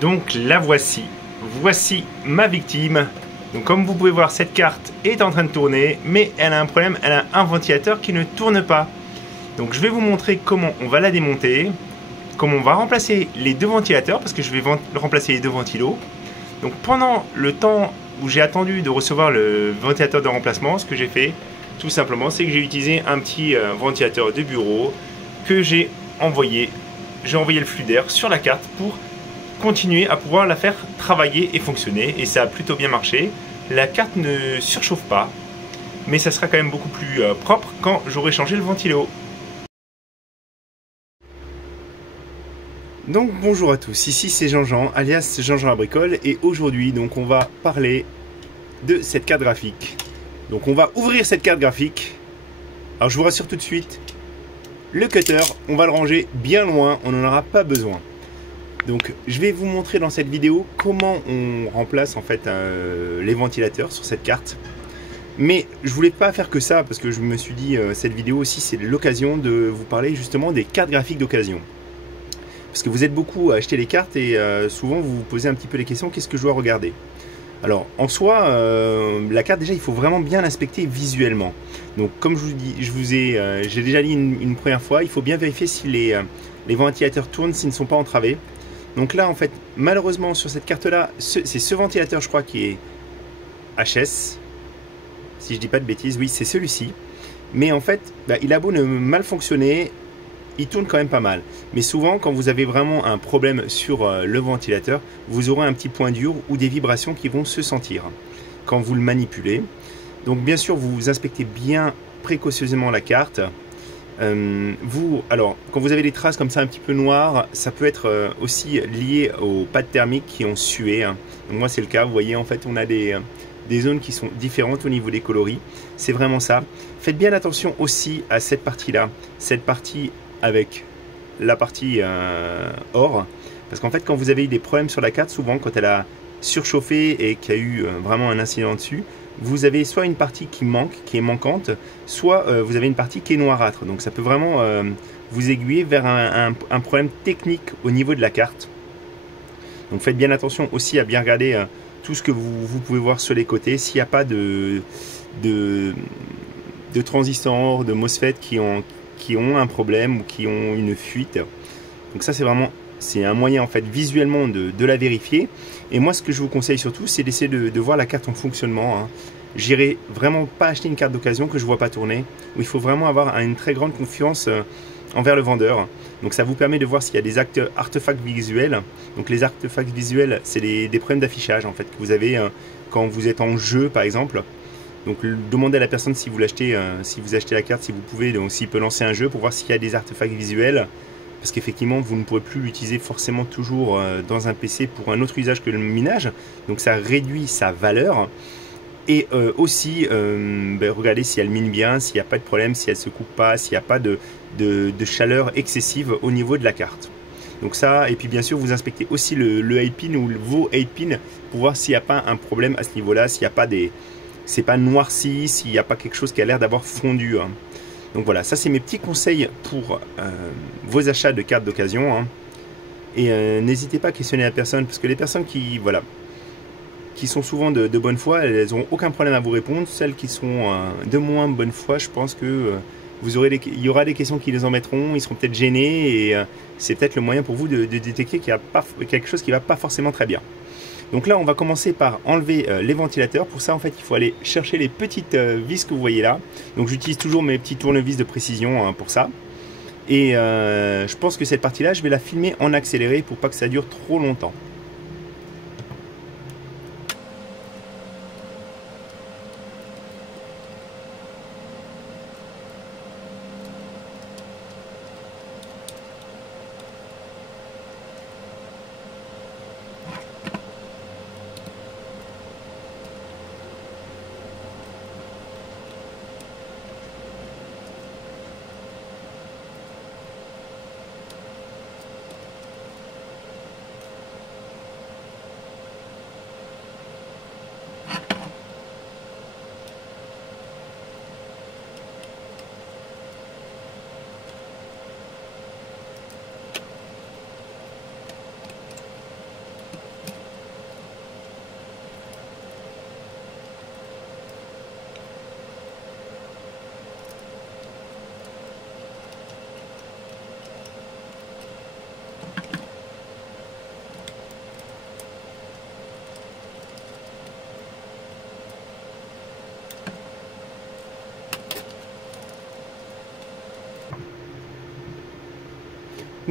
Donc la voici. Voici ma victime. Donc comme vous pouvez voir, cette carte est en train de tourner, mais elle a un problème, elle a un ventilateur qui ne tourne pas. Donc je vais vous montrer comment on va la démonter, comment on va remplacer les deux ventilateurs, parce que je vais remplacer les deux ventilos. Donc pendant le temps où j'ai attendu de recevoir le ventilateur de remplacement, ce que j'ai fait, tout simplement, c'est que j'ai utilisé un petit ventilateur de bureau que j'ai envoyé. J'ai envoyé le flux d'air sur la carte pour continuer à pouvoir la faire travailler et fonctionner, et ça a plutôt bien marché. La carte ne surchauffe pas, mais ça sera quand même beaucoup plus propre quand j'aurai changé le ventilo. Donc bonjour à tous, ici c'est Jean-Jean, alias Jean-Jean à Bricole, et aujourd'hui donc on va parler de cette carte graphique. Donc on va ouvrir cette carte graphique. Alors je vous rassure tout de suite, le cutter, on va le ranger bien loin, on n'en aura pas besoin. Donc je vais vous montrer dans cette vidéo comment on remplace en fait les ventilateurs sur cette carte. Mais je voulais pas faire que ça parce que je me suis dit cette vidéo aussi c'est l'occasion de vous parler justement des cartes graphiques d'occasion. Parce que vous êtes beaucoup à acheter les cartes et souvent vous vous posez un petit peu les questions, qu'est-ce que je dois regarder? Alors en soi, la carte déjà il faut vraiment bien l'inspecter visuellement. Donc comme je vous dis, j'ai déjà dit une première fois, il faut bien vérifier si les ventilateurs tournent, s'ils ne sont pas entravés. Donc là en fait malheureusement sur cette carte là c'est ce ventilateur je crois qui est HS, si je dis pas de bêtises, oui c'est celui-ci, mais en fait il a beau ne mal fonctionner, il tourne quand même pas mal. Mais souvent quand vous avez vraiment un problème sur le ventilateur, vous aurez un petit point dur ou des vibrations qui vont se sentir quand vous le manipulez. Donc bien sûr vous inspectez bien précautionneusement la carte. Alors, quand vous avez des traces comme ça un petit peu noires, ça peut être aussi lié aux pattes thermiques qui ont sué. Hein. Donc moi c'est le cas, vous voyez en fait on a des zones qui sont différentes au niveau des coloris. C'est vraiment ça. Faites bien attention aussi à cette partie-là, cette partie avec la partie or. Parce qu'en fait quand vous avez eu des problèmes sur la carte, souvent quand elle a surchauffé et qu'il y a eu vraiment un incident dessus, vous avez soit une partie qui manque, qui est manquante, soit vous avez une partie qui est noirâtre. Donc ça peut vraiment vous aiguiller vers un problème technique au niveau de la carte. Donc faites bien attention aussi à bien regarder tout ce que vous pouvez voir sur les côtés. S'il n'y a pas de transistors, de MOSFET qui ont un problème ou qui ont une fuite. Donc ça c'est un moyen en fait visuellement de la vérifier. Et moi ce que je vous conseille surtout c'est d'essayer de voir la carte en fonctionnement. Hein. J'irai vraiment pas acheter une carte d'occasion que je vois pas tourner, où il faut vraiment avoir une très grande confiance envers le vendeur. Donc ça vous permet de voir s'il y a des artefacts visuels. Donc les artefacts visuels c'est des problèmes d'affichage en fait que vous avez quand vous êtes en jeu par exemple. Donc demandez à la personne si vous l'achetez, si vous achetez la carte, si vous pouvez, donc s'il peut lancer un jeu pour voir s'il y a des artefacts visuels. Parce qu'effectivement, vous ne pourrez plus l'utiliser forcément toujours dans un PC pour un autre usage que le minage. Donc ça réduit sa valeur. Et aussi, regardez si elle mine bien, s'il n'y a pas de problème, si elle ne se coupe pas, s'il n'y a pas de chaleur excessive au niveau de la carte. Donc ça, et puis bien sûr, vous inspectez aussi le 8 pin ou vos 8 pins pour voir s'il n'y a pas un problème à ce niveau-là, s'il n'y a pas c'est pas noirci, s'il n'y a pas quelque chose qui a l'air d'avoir fondu. Hein. Donc voilà, ça c'est mes petits conseils pour vos achats de cartes d'occasion. Hein. Et n'hésitez pas à questionner la personne, parce que les personnes qui sont souvent de bonne foi, elles n'auront aucun problème à vous répondre. Celles qui sont de moins bonne foi, je pense que il y aura des questions qui les embêteront, ils seront peut-être gênés, et c'est peut-être le moyen pour vous de détecter qu'il y a quelque chose qui ne va pas forcément très bien. Donc là on va commencer par enlever les ventilateurs. Pour ça en fait il faut aller chercher les petites vis que vous voyez là. Donc j'utilise toujours mes petits tournevis de précision pour ça. Et je pense que cette partie là je vais la filmer en accéléré pour pas que ça dure trop longtemps.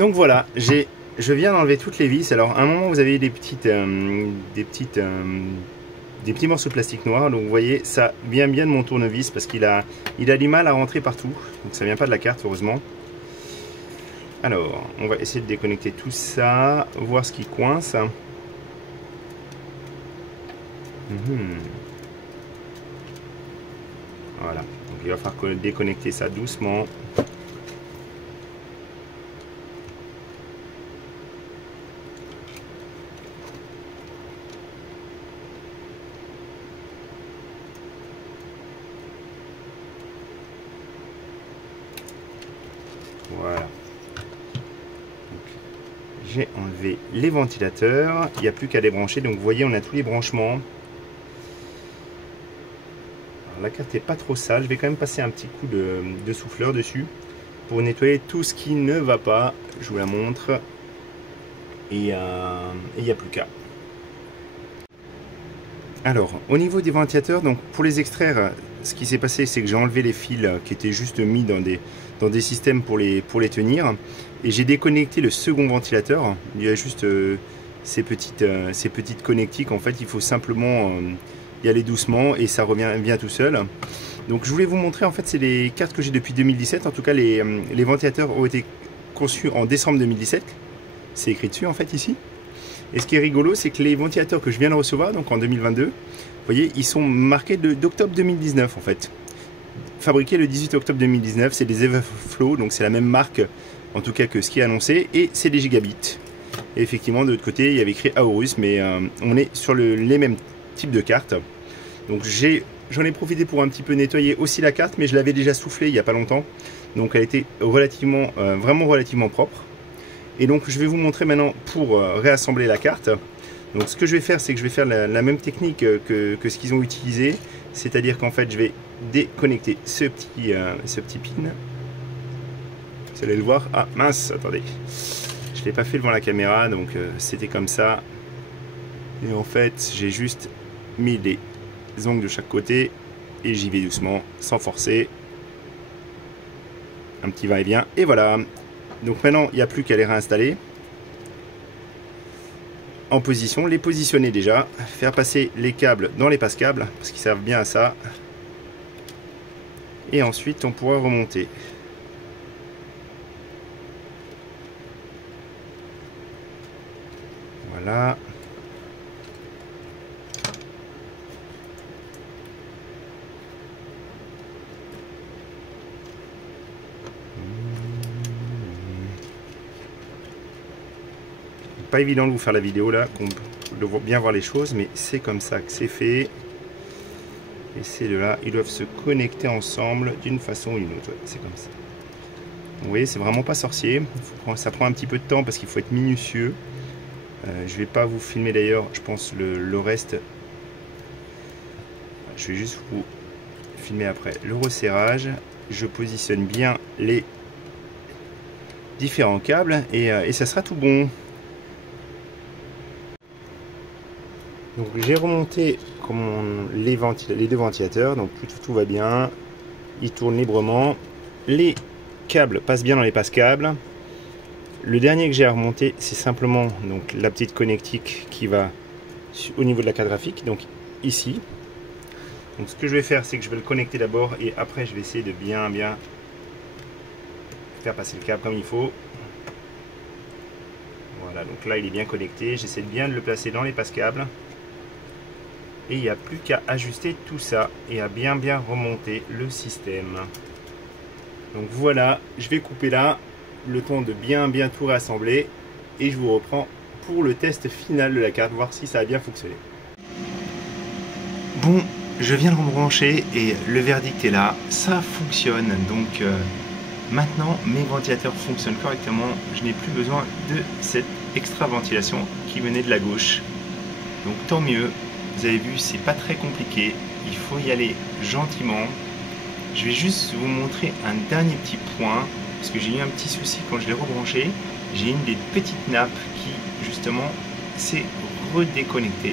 Donc voilà, je viens d'enlever toutes les vis. Alors à un moment vous avez des petits morceaux de plastique noir. Donc vous voyez, ça vient bien de mon tournevis parce qu'il a du mal à rentrer partout. Donc ça vient pas de la carte, heureusement. Alors, on va essayer de déconnecter tout ça, voir ce qui coince. Voilà, donc il va falloir déconnecter ça doucement. Voilà. J'ai enlevé les ventilateurs, il n'y a plus qu'à les brancher. Donc vous voyez, on a tous les branchements. Alors, la carte n'est pas trop sale, je vais quand même passer un petit coup de souffleur dessus pour nettoyer tout ce qui ne va pas. Je vous la montre. Et il n'y a plus qu'à. Alors, au niveau des ventilateurs, donc pour les extraire, ce qui s'est passé, c'est que j'ai enlevé les fils qui étaient juste mis dans des systèmes pour les tenir. Et j'ai déconnecté le second ventilateur. Il y a juste ces petites connectiques. En fait, il faut simplement y aller doucement et ça revient bien tout seul. Donc, je voulais vous montrer, en fait, c'est les cartes que j'ai depuis 2017. En tout cas, les ventilateurs ont été conçus en décembre 2017. C'est écrit dessus, en fait, ici. Et ce qui est rigolo, c'est que les ventilateurs que je viens de recevoir, donc en 2022, vous voyez, ils sont marqués d'octobre 2019 en fait. Fabriqués le 18 octobre 2019, c'est des Everflow, donc c'est la même marque en tout cas que ce qui est annoncé, et c'est des gigabits. Et effectivement, de l'autre côté, il y avait écrit Aorus, mais on est sur les mêmes types de cartes. Donc j'en ai profité pour un petit peu nettoyer aussi la carte, mais je l'avais déjà soufflé il n'y a pas longtemps. Donc elle était vraiment relativement propre. Et donc je vais vous montrer maintenant pour réassembler la carte. Donc ce que je vais faire, c'est que je vais faire la même technique que ce qu'ils ont utilisé. C'est-à-dire qu'en fait je vais déconnecter ce petit pin. Vous allez le voir. Ah mince, attendez. Je ne l'ai pas fait devant la caméra, donc c'était comme ça. Et en fait j'ai juste mis des ongles de chaque côté. Et j'y vais doucement, sans forcer. Un petit va-et-vient. Et voilà. Donc maintenant, il n'y a plus qu'à les réinstaller en position, les positionner déjà, faire passer les câbles dans les passe-câbles, parce qu'ils servent bien à ça. Et ensuite, on pourra remonter. Voilà. Pas évident de vous faire la vidéo là, de bien voir les choses, mais c'est comme ça que c'est fait. Et ces deux-là, ils doivent se connecter ensemble d'une façon ou d'une autre. Ouais, c'est comme ça. Vous voyez, c'est vraiment pas sorcier. Ça prend un petit peu de temps parce qu'il faut être minutieux. Je vais pas vous filmer d'ailleurs, je pense, le reste. Je vais juste vous filmer après le resserrage. Je positionne bien les différents câbles et ça sera tout bon. Donc j'ai remonté les deux ventilateurs, donc tout va bien, ils tournent librement, les câbles passent bien dans les passes-câbles. Le dernier que j'ai à remonter, c'est simplement donc la petite connectique qui va au niveau de la carte graphique, donc ici. Donc ce que je vais faire, c'est que je vais le connecter d'abord et après je vais essayer de bien faire passer le câble comme il faut. Voilà, donc là il est bien connecté, j'essaie de bien de le placer dans les passes-câbles. Et il n'y a plus qu'à ajuster tout ça et à bien remonter le système. Donc voilà, je vais couper là, le temps de bien tout réassembler. Et je vous reprends pour le test final de la carte, voir si ça a bien fonctionné. Bon, je viens de rebrancher et le verdict est là, ça fonctionne. Donc maintenant mes ventilateurs fonctionnent correctement, je n'ai plus besoin de cette extra ventilation qui venait de la gauche. Donc tant mieux. Vous avez vu, c'est pas très compliqué, il faut y aller gentiment. Je vais juste vous montrer un dernier petit point, parce que j'ai eu un petit souci quand je l'ai rebranché. J'ai une des petites nappes qui, justement, s'est redéconnectée.